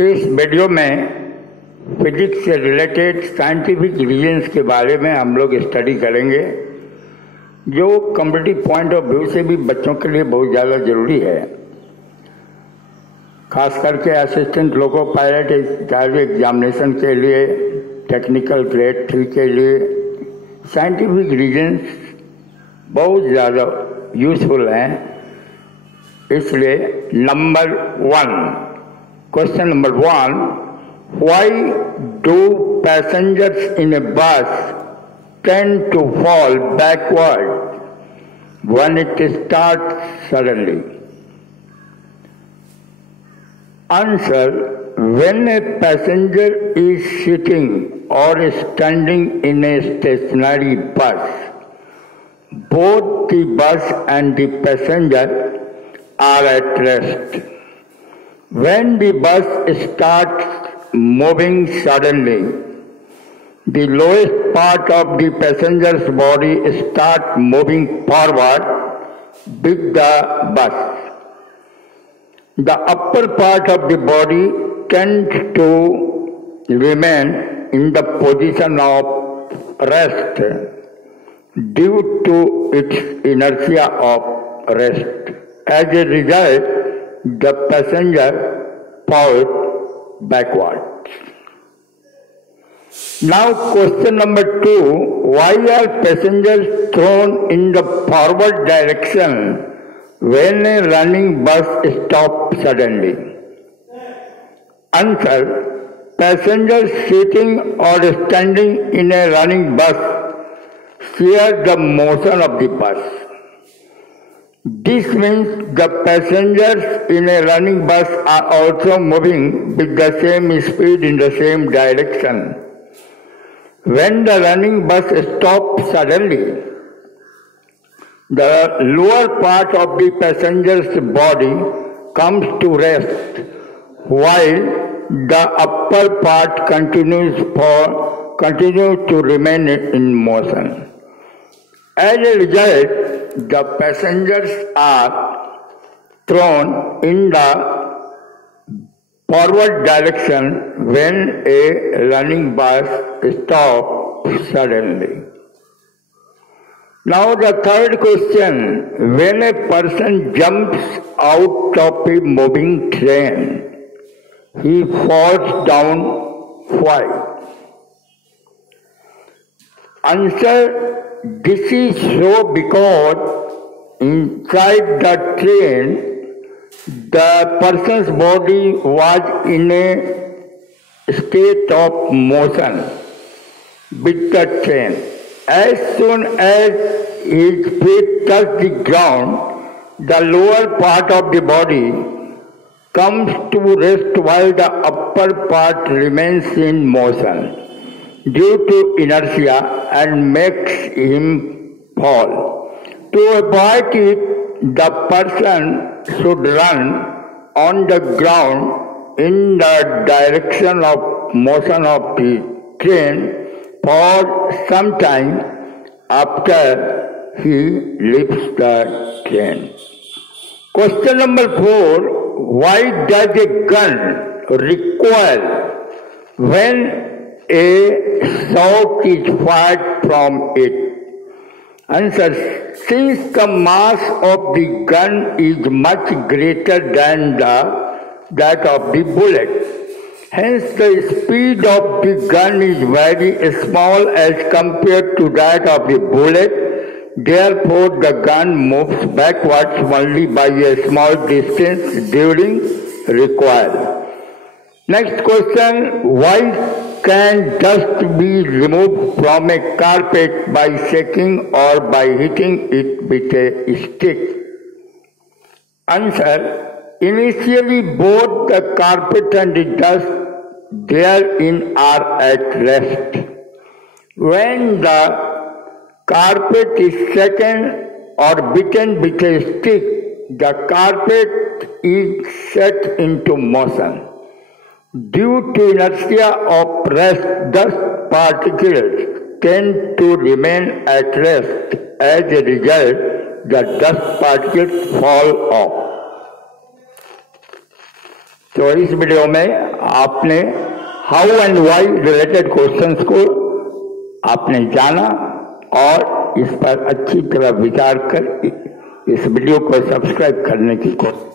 इस वीडियो में फिजिक्स से रिलेटेड साइंटिफिक रीजन्स के बारे में हम लोग स्टडी करेंगे, जो कॉम्पिटिटिव पॉइंट ऑफ व्यू से भी बच्चों के लिए बहुत ज़्यादा ज़रूरी है। खास करके असिस्टेंट लोको पायलट एग्जामिनेशन के लिए, टेक्निकल ग्रेड 3 के लिए साइंटिफिक रीजन्स बहुत ज़्यादा यूजफुल हैं। इसलिए question number 1, why do passengers in a bus tend to fall backward when it starts suddenly? Answer: when a passenger is sitting or standing in a stationary bus, both the bus and the passenger are at rest. When the bus starts moving suddenly, the lowest part of the passenger's body starts moving forward with the bus. The upper part of the body tends to remain in the position of rest due to its inertia of rest. As a result, the passenger falls backward. Now question number 2, why are passengers thrown in the forward direction when a running bus stops suddenly? Answer: passengers sitting or standing in a running bus share the motion of the bus. This means the passengers in a running bus are also moving with the same speed in the same direction. When the running bus stops suddenly, the lower part of the passenger's body comes to rest, while the upper part continues to remain in motion. As a result, the passengers are thrown in the forward direction when a running bus stops suddenly. Now the third question, when a person jumps out of a moving train, he falls down. Why? Answer: this is so because inside the train, the person's body was in a state of motion with the train. As soon as his feet touch the ground, the lower part of the body comes to rest while the upper part remains in motion due to inertia and makes him fall. To avoid it, the person should run on the ground in the direction of motion of the train for some time after he leaves the train. Question number 4, why does a gun recoil when a shot is fired from it? Answer: since the mass of the gun is much greater than that of the bullet, hence the speed of the gun is very small as compared to that of the bullet. Therefore, the gun moves backwards only by a small distance during recoil. Next question, why can dust be removed from a carpet by shaking or by hitting it with a stick? Answer: initially both the carpet and the dust therein are at rest. When the carpet is shaken or beaten with a stick, the carpet is set into motion. Due to inertia of rest, dust particles tend to remain at rest. As a result, the dust particles fall off. तो इस video में आपने how and why related questions को आपने जाना और इस पर अच्छी तरह विचार कर इस वीडियो को सब्सक्राइब करने की कोशिश